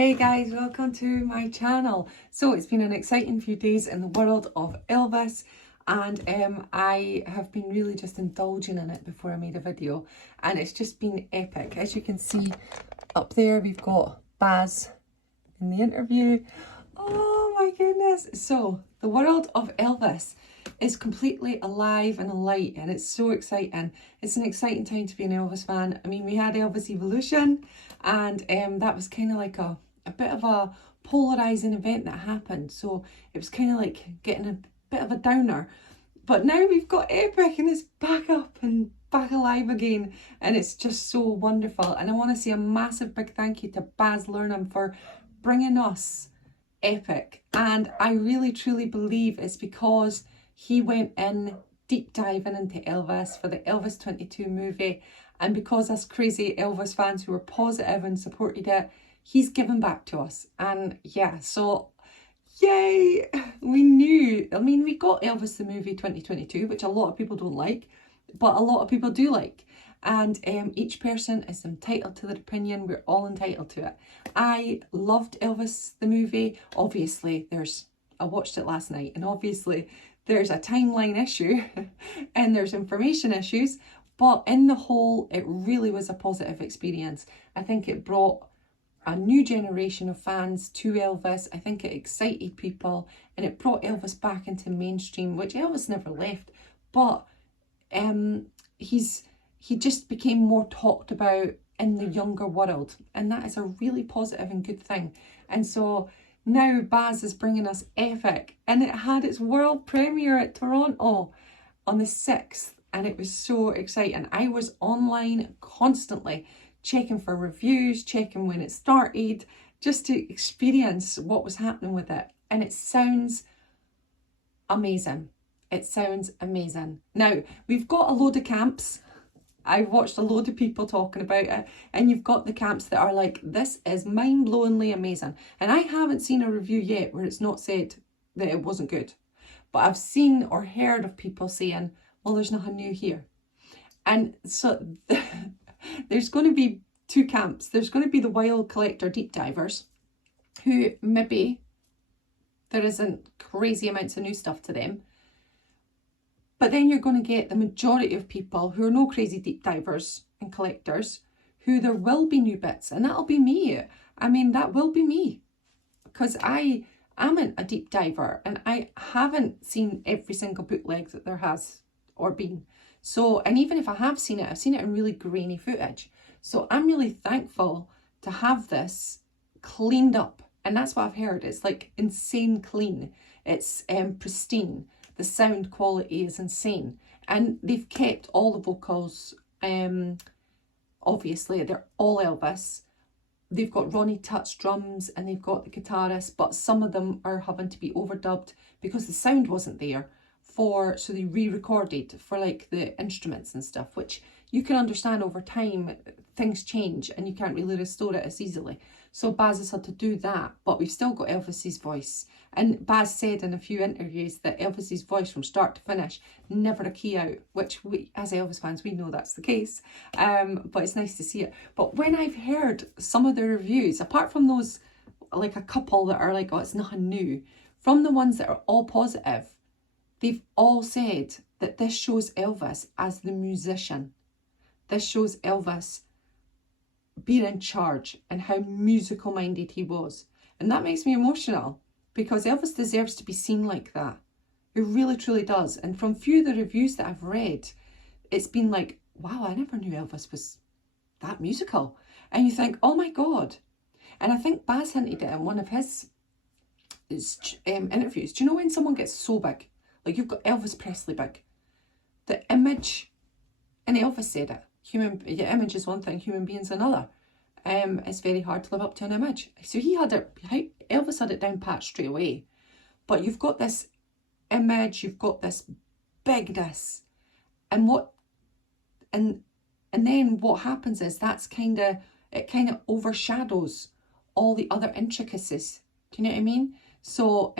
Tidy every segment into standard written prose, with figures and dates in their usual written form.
Hey guys, welcome to my channel. So it's been an exciting few days in the world of Elvis, and I have been really just indulging in it before I made a video, and it's just been epic. As you can see up there, we've got Baz in the interview. Oh my goodness. So the world of Elvis is completely alive and alight, and it's so exciting. It's an exciting time to be an Elvis fan. I mean, we had Elvis Evolution, and that was kind of like a bit of a polarizing event that happened. So it was kind of like getting a bit of a downer. But now we've got Epic, and it's back up and back alive again, and it's just so wonderful. And I want to say a massive big thank you to Baz Luhrmann for bringing us Epic. And I really truly believe it's because he went in deep diving into Elvis for the Elvis 22 movie, and because us crazy Elvis fans who were positive and supported it, he's given back to us. And yeah, so yay! We knew, I mean, we got Elvis the movie 2022, which a lot of people don't like, but a lot of people do like. And each person is entitled to their opinion. We're all entitled to it. I loved Elvis the movie. Obviously, I watched it last night, and obviously there's a timeline issue and there's information issues, but in the whole, it really was a positive experience. I think it brought a new generation of fans to Elvis. I think it excited people, and it brought Elvis back into mainstream, which Elvis never left, but he just became more talked about in the younger world, and that is a really positive and good thing. And so now Baz is bringing us Epic, and it had its world premiere at Toronto on the 6th, and it was so exciting. I was online constantly checking for reviews, checking when it started, just to experience what was happening with it. And it sounds amazing. It sounds amazing. Now, we've got a load of camps. I've watched a load of people talking about it, and you've got the camps that are like, this is mind-blowingly amazing. And I haven't seen a review yet where it's not said that it wasn't good. But I've seen or heard of people saying, well, there's nothing new here. And so there's going to be two camps. There's going to be the wild collector deep divers, who maybe there isn't crazy amounts of new stuff to them. But then you're going to get the majority of people who are no crazy deep divers and collectors, who there will be new bits, and that'll be me. I mean, that will be me, because I am a deep diver, and I haven't seen every single bootleg that there has or been. So, and even if I have seen it, I've seen it in really grainy footage. So I'm really thankful to have this cleaned up, and that's what I've heard. It's like insane clean. It's pristine. The sound quality is insane, and they've kept all the vocals. Obviously, they're all Elvis. They've got Ronnie Tut's drums, and they've got the guitarist, but some of them are having to be overdubbed because the sound wasn't there. So they re-recorded for like the instruments and stuff, which you can understand over time. Things change, and you can't really restore it as easily. So Baz has had to do that, but we've still got Elvis's voice. And Baz said in a few interviews that Elvis's voice from start to finish, never a key out, which we, as Elvis fans, we know that's the case. But it's nice to see it. But when I've heard some of the reviews, apart from those, like a couple that are like, oh, it's nothing new, from the ones that are all positive, they've all said that this shows Elvis as the musician. This shows Elvis being in charge and how musical minded he was. And that makes me emotional, because Elvis deserves to be seen like that. It really truly does. And from few of the reviews that I've read, it's been like, wow, I never knew Elvis was that musical. And you think, oh my God. And I think Baz hinted it in one of his interviews. Do you know when someone gets so big? Like, you've got Elvis Presley big. The image, and Elvis said it, image is one thing, human beings another. It's very hard to live up to an image. So Elvis had it down pat straight away. But you've got this image, you've got this bigness, and then what happens is it kind of overshadows all the other intricacies. Do you know what I mean? So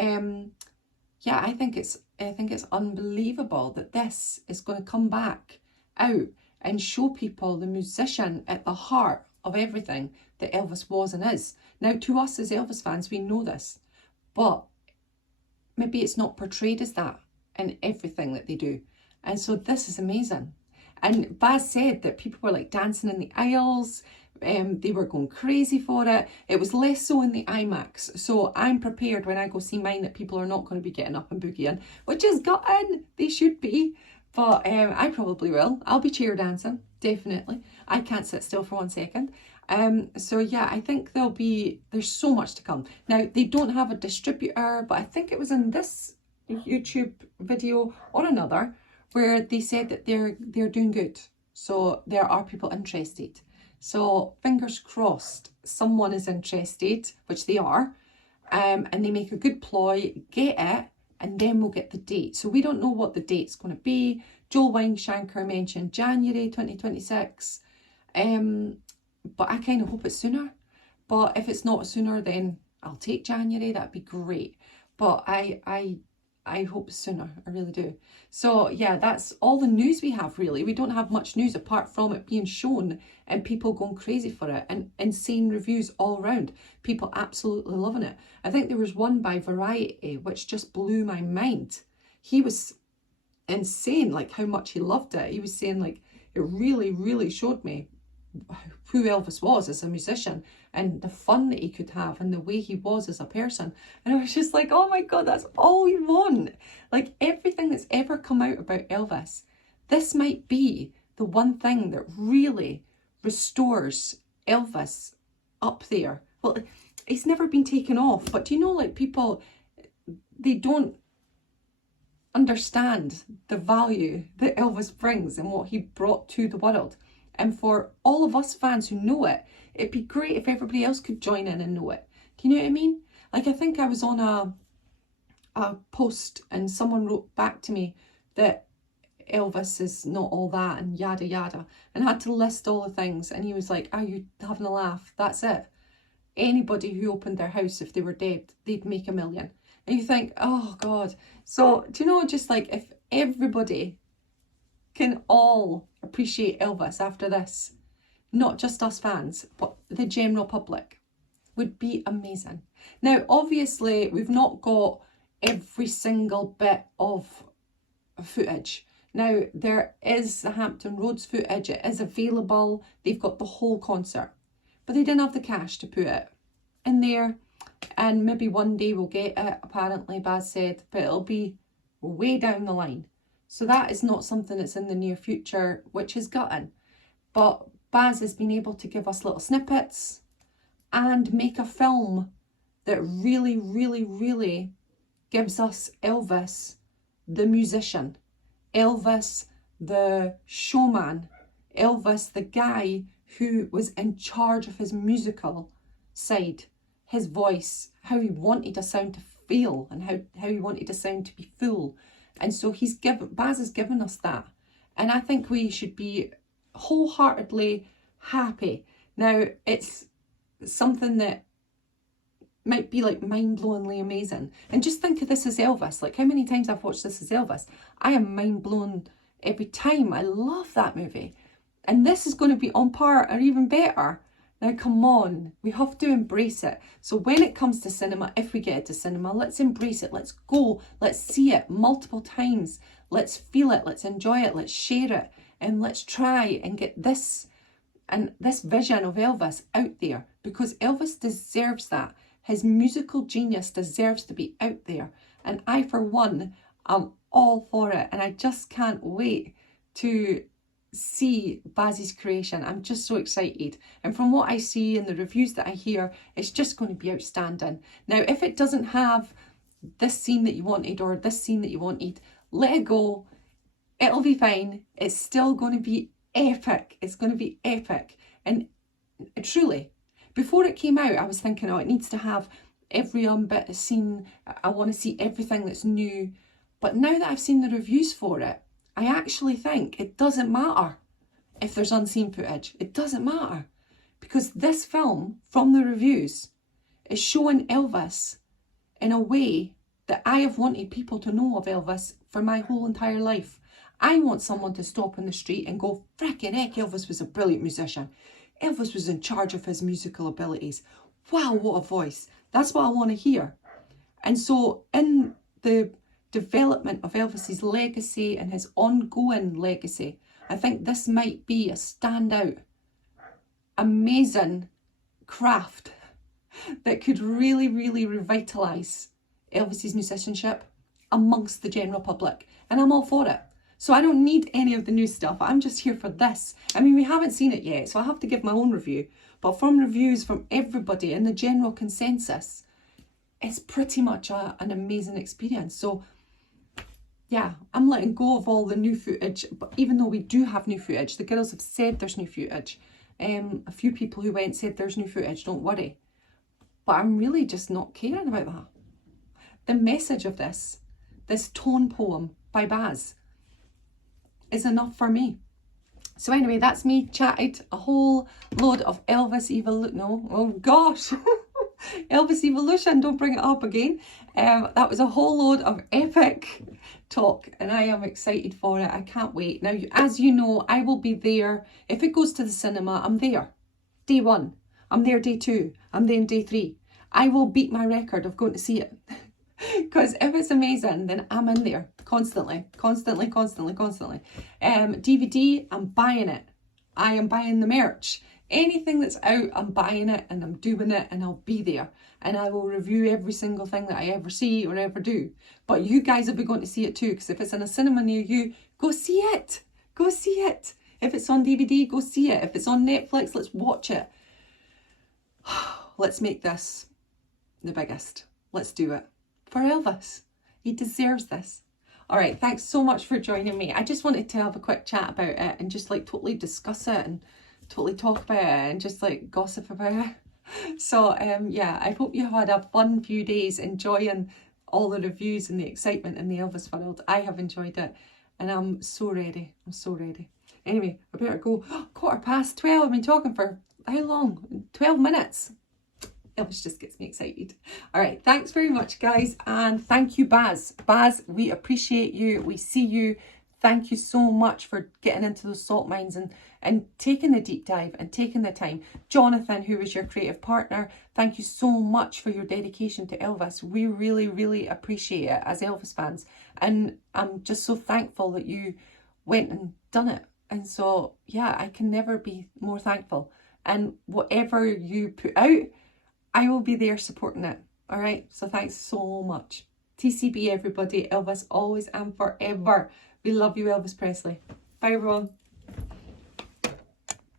yeah, I think it's unbelievable that this is going to come back out and show people the musician at the heart of everything that Elvis was and is. Now, to us as Elvis fans, we know this, but maybe it's not portrayed as that in everything that they do. And so this is amazing. And Baz said that people were like dancing in the aisles. They were going crazy for it. It was less so in the IMAX. So I'm prepared when I go see mine that people are not going to be getting up and boogieing, which is gutting. They should be. But I probably will. I'll be cheer dancing, definitely. I can't sit still for 1 second. So yeah, I think there's so much to come. Now, they don't have a distributor, but I think it was in this YouTube video or another where they said that they're doing good. So there are people interested. So fingers crossed someone is interested, which they are, and they make a good ploy, get it, and then we'll get the date. So we don't know what the date's going to be. Joel Weinshanker mentioned January 2026, but I kind of hope it's sooner. But if it's not sooner, then I'll take January. That'd be great. But I hope sooner, I really do. So yeah, that's all the news we have really. We don't have much news apart from it being shown and people going crazy for it and insane reviews all around. People absolutely loving it. I think there was one by Variety which just blew my mind. He was insane, like how much he loved it. He was saying like, it really, really showed me who Elvis was as a musician and the fun that he could have and the way he was as a person. And I was just like, oh my God, that's all we want. Like everything that's ever come out about Elvis, this might be the one thing that really restores Elvis up there. Well, he's never been taken off, but do you know, like people, they don't understand the value that Elvis brings and what he brought to the world. And for all of us fans who know it, it'd be great if everybody else could join in and know it. Do you know what I mean? Like, I think I was on a post and someone wrote back to me that Elvis is not all that and yada yada, and had to list all the things. And he was like, are you having a laugh? That's it. Anybody who opened their house, if they were dead, they'd make $1 million. And you think, oh God. So, do you know, just like if everybody can all appreciate Elvis after this, not just us fans, but the general public, would be amazing. Now, obviously, we've not got every single bit of footage. Now, there is the Hampton Roads footage. It is available. They've got the whole concert, but they didn't have the cash to put it in there. And maybe one day we'll get it, apparently, Baz said, but it'll be way down the line. So that is not something that's in the near future, which is gutting. But Baz has been able to give us little snippets and make a film that really, really, really gives us Elvis, the musician, Elvis, the showman, Elvis, the guy who was in charge of his musical side, his voice, how he wanted a sound to feel and how he wanted a sound to be full. And so Baz has given us that. And I think we should be wholeheartedly happy. Now, it's something that might be like mind-blowingly amazing. And just think of this as Elvis. Like how many times I've watched this as Elvis. I am mind-blown every time. I love that movie. And this is going to be on par or even better. Now, come on, we have to embrace it. So when it comes to cinema, if we get it to cinema, let's embrace it. Let's go. Let's see it multiple times. Let's feel it. Let's enjoy it. Let's share it. And let's try and get this vision of Elvis out there, because Elvis deserves that. His musical genius deserves to be out there. And I, for one, am all for it. And I just can't wait to see Baz's creation. I'm just so excited. And from what I see and the reviews that I hear, it's just going to be outstanding. Now, if it doesn't have this scene that you wanted or this scene that you wanted, let it go. It'll be fine. It's still going to be epic. It's going to be epic. And truly, before it came out, I was thinking, oh, it needs to have every bit of scene. I want to see everything that's new. But now that I've seen the reviews for it, I actually think it doesn't matter if there's unseen footage. It doesn't matter, because this film, from the reviews, is showing Elvis in a way that I have wanted people to know of Elvis for my whole entire life. I want someone to stop in the street and go, frickin' heck, Elvis was a brilliant musician. Elvis was in charge of his musical abilities. Wow, what a voice. That's what I want to hear. And so in the development of Elvis's legacy and his ongoing legacy, I think this might be a standout, amazing craft that could really, really revitalise Elvis's musicianship amongst the general public. And I'm all for it. So I don't need any of the new stuff. I'm just here for this. I mean, we haven't seen it yet, so I have to give my own review. But from reviews from everybody and the general consensus, it's pretty much an amazing experience. So yeah, I'm letting go of all the new footage. But even though we do have new footage, the girls have said there's new footage. A few people who went said there's new footage, don't worry. But I'm really just not caring about that. The message of this tone poem by Baz, is enough for me. So anyway, that's me chatted a whole load of Elvis Evolution. No, oh gosh. Elvis Evolution, don't bring it up again. That was a whole load of epic talk and I am excited for it. I can't wait. Now, as you know, I will be there. If it goes to the cinema, I'm there. Day 1. I'm there day 2. I'm there day 3. I will beat my record of going to see it. Because if it's amazing, then I'm in there constantly. DVD, I'm buying it. I am buying the merch. Anything that's out, I'm buying it and I'm doing it and I'll be there. And I will review every single thing that I ever see or ever do. But you guys will be going to see it too, because if it's in a cinema near you, go see it. Go see it. If it's on DVD, go see it. If it's on Netflix, let's watch it. Let's make this the biggest. Let's do it. For Elvis. He deserves this. All right, thanks so much for joining me. I just wanted to have a quick chat about it and just like totally discuss it and totally talk about it and just like gossip about it. So yeah, I hope you had a fun few days enjoying all the reviews and the excitement in the Elvis world. I have enjoyed it and I'm so ready. I'm so ready. Anyway, I better go. 12:15. I've been talking for how long? 12 minutes. Elvis just gets me excited. All right, thanks very much, guys. And thank you, Baz. Baz, we appreciate you. We see you. Thank you so much for getting into those salt mines and taking the deep dive and taking the time. Jonathan, who was your creative partner, thank you so much for your dedication to Elvis. We really, really appreciate it as Elvis fans. And I'm just so thankful that you went and done it. And so, yeah, I can never be more thankful. And whatever you put out, I will be there supporting it. All right. So thanks so much. TCB, everybody. Elvis always and forever. We love you, Elvis Presley. Bye, everyone.